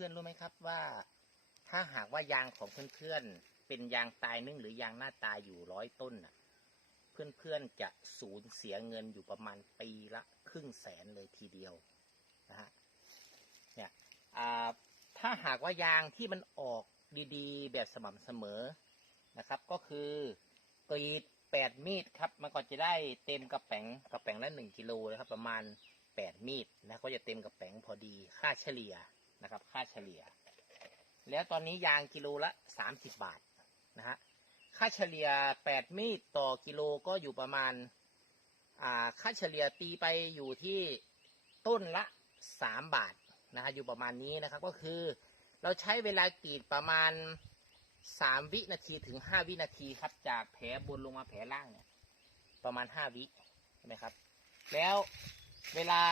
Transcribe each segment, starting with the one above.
พื่อนๆรู้ไหมครับว่า ถ้าหากว่ายางของเพื่อนๆเป็นยางตายนึ่งหรือยางหน้าตายอยู่ร้อยต้นน่ะ เพื่อนๆจะสูญเสียเงินอยู่ประมาณปีละครึ่งแสนเลยทีเดียวนะฮะเนี่ยถ้าหากว่ายางที่มันออกดีๆ แบบสม่ำเสมอนะครับ ก็คือกรีดแปดมีดครับ มันก็จะได้เต็มกระแป๋งกระแป๋งละหนึ่งกิโลนะครับ ประมาณแปดมีดนะก็จะเต็มกระแป๋งพอดีค่าเฉลี่ย นะครับ ค่าเฉลี่ย แล้วตอนนี้ยางกิโลละสามสิบบาทนะฮะค่าเฉลี่ยแปดมีดต่อกิโลก็อยู่ประมาณอ่าค่าเฉลี่ยตีไปอยู่ที่ต้นละสามบาทนะฮะอยู่ประมาณนี้นะครับก็คือ เราใช้เวลากรีดประมาณสามวินาทีถึงห้าวินาทีครับ จากแผลบนลงมาแผลล่างเนี่ย ประมาณห้าวิใช่ไหมครับ แล้วเวลา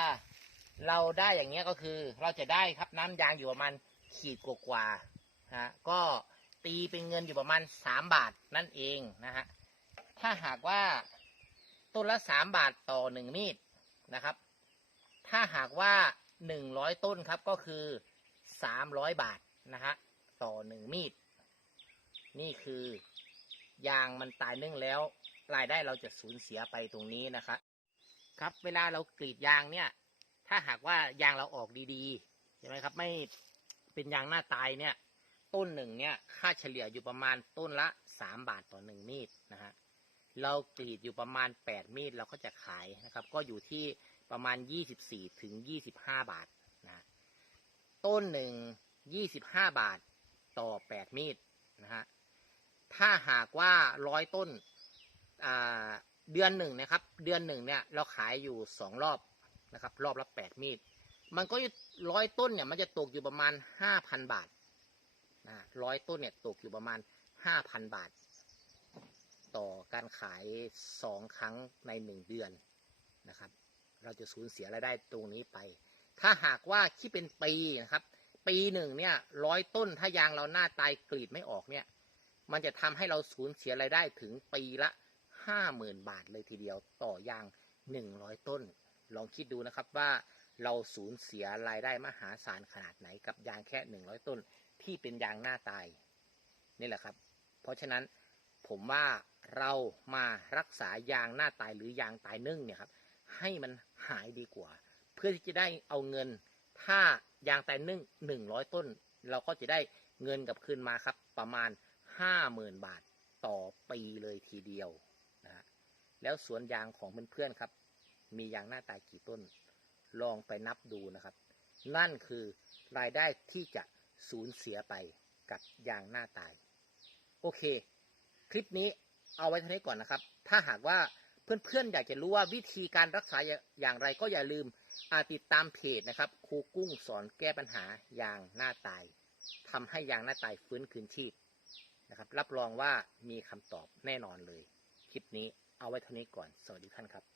เราได้อย่างเงี้ยก็คือเราจะได้ครับน้ำยางอยู่ประมาณขีดกว่าๆนะฮะก็ตีเป็นเงินอยู่ประมาณสามบาทนั่นเองนะฮะถ้าหากว่าต้นละสามบาทต่อหนึ่งมีดนะครับ ถ้าหากว่าหนึ่งร้อยต้นครับก็คือสามร้อยบาทนะฮะต่อหนึ่งมีด นี่คือยางมันตายนึ่งแล้ว รายได้เราจะสูญเสียไปตรงนี้นะครับครับ เวลาเรากรีดยางเนี่ย ถ้าหากว่ายางเราออกดีๆใช่ไหมครับ ไม่เป็นยางหน้าตายเนี่ย ต้นหนึ่งเนี่ย ค่าเฉลี่ยอยู่ประมาณต้นละสามบาทต่อหนึ่งมีดนะฮะเรากรีดอยู่ประมาณแปดมีดเราก็จะขายนะครับ ก็อยู่ที่ประมาณยี่สิบสี่ถึงยี่สิบห้าบาทนะต้นหนึ่งยี่สิบห้าบาทต่อแปดมีดนะฮะถ้าหากว่าร้อยต้นเดือนหนึ่งนะครับ เดือนหนึ่งเนี่ย เราขายอยู่สองรอบ นะครับ รอบละแปดมีด มันก็ร้อยต้นเนี่ยมันจะตกอยู่ประมาณห้าพันบาทนะร้อยต้นเนี่ยตกอยู่ประมาณห้าพันบาท ต่อการขายสองครั้งในหนึ่งเดือนนะครับ เราจะสูญเสียรายได้ตรงนี้ไป ถ้าหากว่าคิดเป็นปีนะครับ ปีหนึ่งเนี่ยร้อยต้นถ้ายางเราหน้าตายกรีดไม่ออกเนี่ย มันจะทำให้เราสูญเสียรายได้ถึงปีละห้าหมื่นบาทเลยทีเดียวต่อยางหนึ่งร้อยต้น ลองคิดดูนะครับว่าเราสูญเสียรายได้มหาศาลขนาดไหนกับยางแค่หนึ่งร้อยต้นที่เป็นยางหน้าตายนี่แหละครับ เพราะฉะนั้นผมว่าเรามารักษายางหน้าตายหรือยางตายนึ่งเนี่ยครับ ให้มันหายดีกว่า เพื่อที่จะได้เอาเงิน ถ้ายางตายนึ่งหนึ่งร้อยต้น เราก็จะได้เงินกลับคืนมาครับ ประมาณห้าหมื่นบาทต่อปีเลยทีเดียวนะฮะแล้วสวนยางของเพื่อนๆครับ มียางหน้าตายกี่ต้น ลองไปนับดูนะครับ นั่นคือรายได้ที่จะสูญเสียไปกับยางหน้าตาย โอเค คลิปนี้เอาไว้เท่านี้ก่อนนะครับ ถ้าหากว่าเพื่อนๆ อยากจะรู้ว่าวิธีการรักษาอย่างไรก็อย่าลืมอาติดตามเพจนะครับครูกุ้งสอนแก้ปัญหายางหน้าตายทำให้ยางหน้าตายฟื้นคืนชีพนะครับ รับรองว่ามีคำตอบแน่นอนเลย คลิปนี้เอาไว้เท่านี้ก่อน สวัสดีท่านครับ